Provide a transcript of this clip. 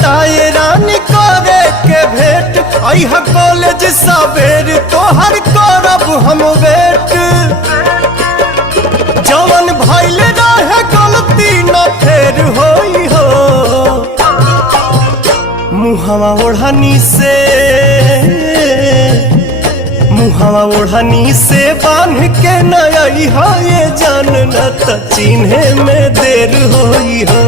ताए रानी करे के भेंट अइहा कॉलेज सवेर तोहर करब हम वेट। जवन भइल रहे गलती न फेर होई हो मुहावा ओढ़नी से बांध के न अइहा ये जान न त चिन्हे में देर होई हो।